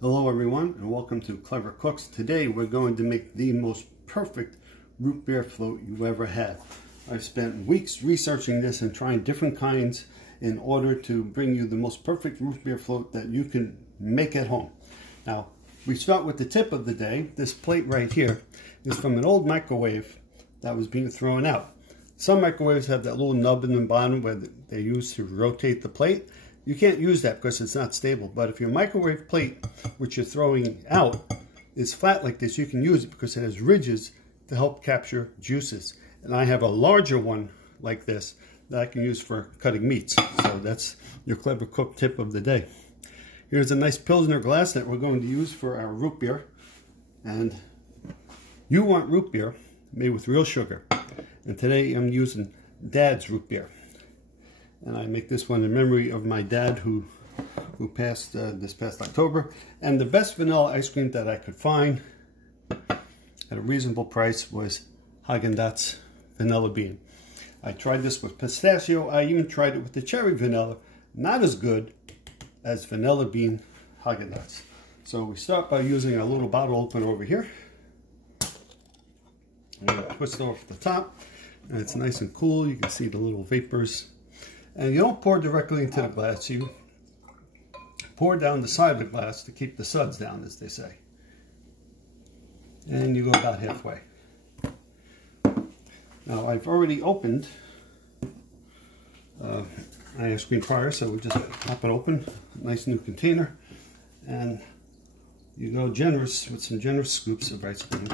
Hello everyone and welcome to Clever Cooks. Today we're going to make the most perfect root beer float you ever had. I've spent weeks researching this and trying different kinds in order to bring you the most perfect root beer float that you can make at home. Now we start with the tip of the day. This plate right here is from an old microwave that was being thrown out. Some microwaves have that little nub in the bottom where they use to rotate the plate. You can't use that because it's not stable, but if your microwave plate, which you're throwing out, is flat like this, you can use it because it has ridges to help capture juices. And I have a larger one like this that I can use for cutting meats. So that's your Clever Cook tip of the day. Here's a nice Pilsner glass that we're going to use for our root beer. And you want root beer made with real sugar. And today I'm using Dad's root beer. And I make this one in memory of my dad who passed this past October. And the best vanilla ice cream that I could find at a reasonable price was Häagen-Dazs vanilla bean. I tried this with pistachio. I even tried it with the cherry vanilla. Not as good as vanilla bean Häagen-Dazs. So we start by using a little bottle opener over here. I'm going to twist it off the top. And it's nice and cool. You can see the little vapors. And you don't pour directly into the glass, you pour down the side of the glass to keep the suds down, as they say. And you go about halfway. Now I've already opened my ice cream prior, so we just pop it open, nice new container, and you go generous with some generous scoops of ice cream.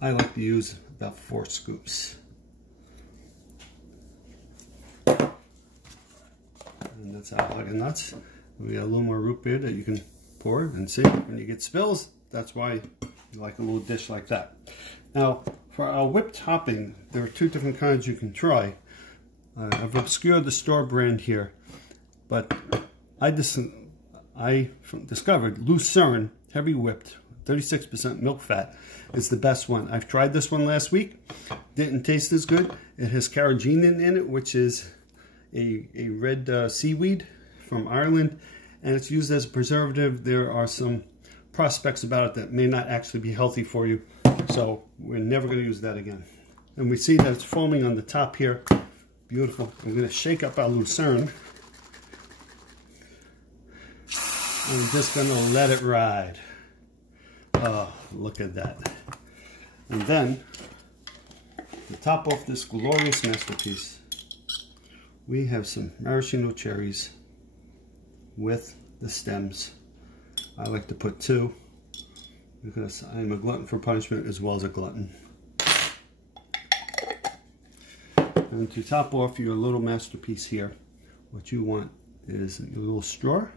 I like to use about 4 scoops. And that's our Häagen-Dazs. We got a little more root beer that you can pour and see when you get spills. That's why you like a little dish like that. Now, for our whipped topping, there are 2 different kinds you can try. I've obscured the store brand here, but I discovered Lucerne Heavy Whipped 36% milk fat is the best one. I've tried this one last week. Didn't taste as good. It has carrageenan in it, which is a red seaweed from Ireland, and it's used as a preservative. There are some prospects about it that may not actually be healthy for you, so we're never going to use that again. And we see that it's foaming on the top here. Beautiful. I'm going to shake up our Lucerne. I'm just going to let it ride. Oh, look at that. And then, to top off this glorious masterpiece, we have some maraschino cherries with the stems. I like to put 2 because I'm a glutton for punishment as well as a glutton. And to top off your little masterpiece here, what you want is a little straw,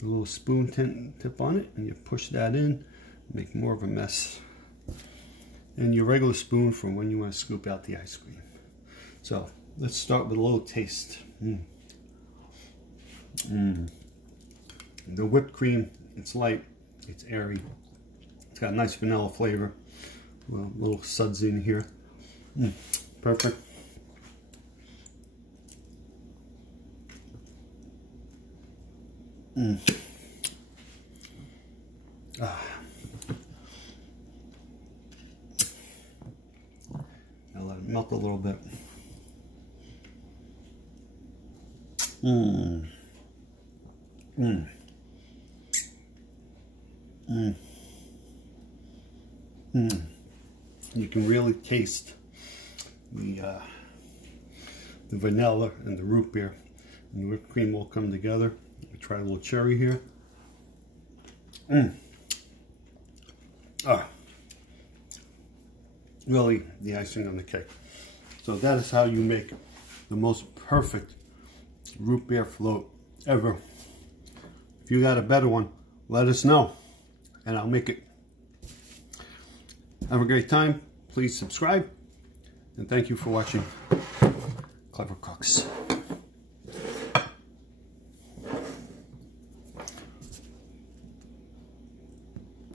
a little spoon tip on it, and you push that in. Make more of a mess, and your regular spoon for when you want to scoop out the ice cream. So let's start with a little taste. The whipped cream, it's light, it's airy, it's got a nice vanilla flavor. Well, little suds in here. Perfect. I'll let it melt a little bit. You can really taste the vanilla and the root beer and the whipped cream all come together. We try a little cherry here. Really the icing on the cake. So that is how you make the most perfect root beer float ever. If you got a better one, let us know and I'll make it. Have a great time. Please subscribe and thank you for watching Clever Cooks.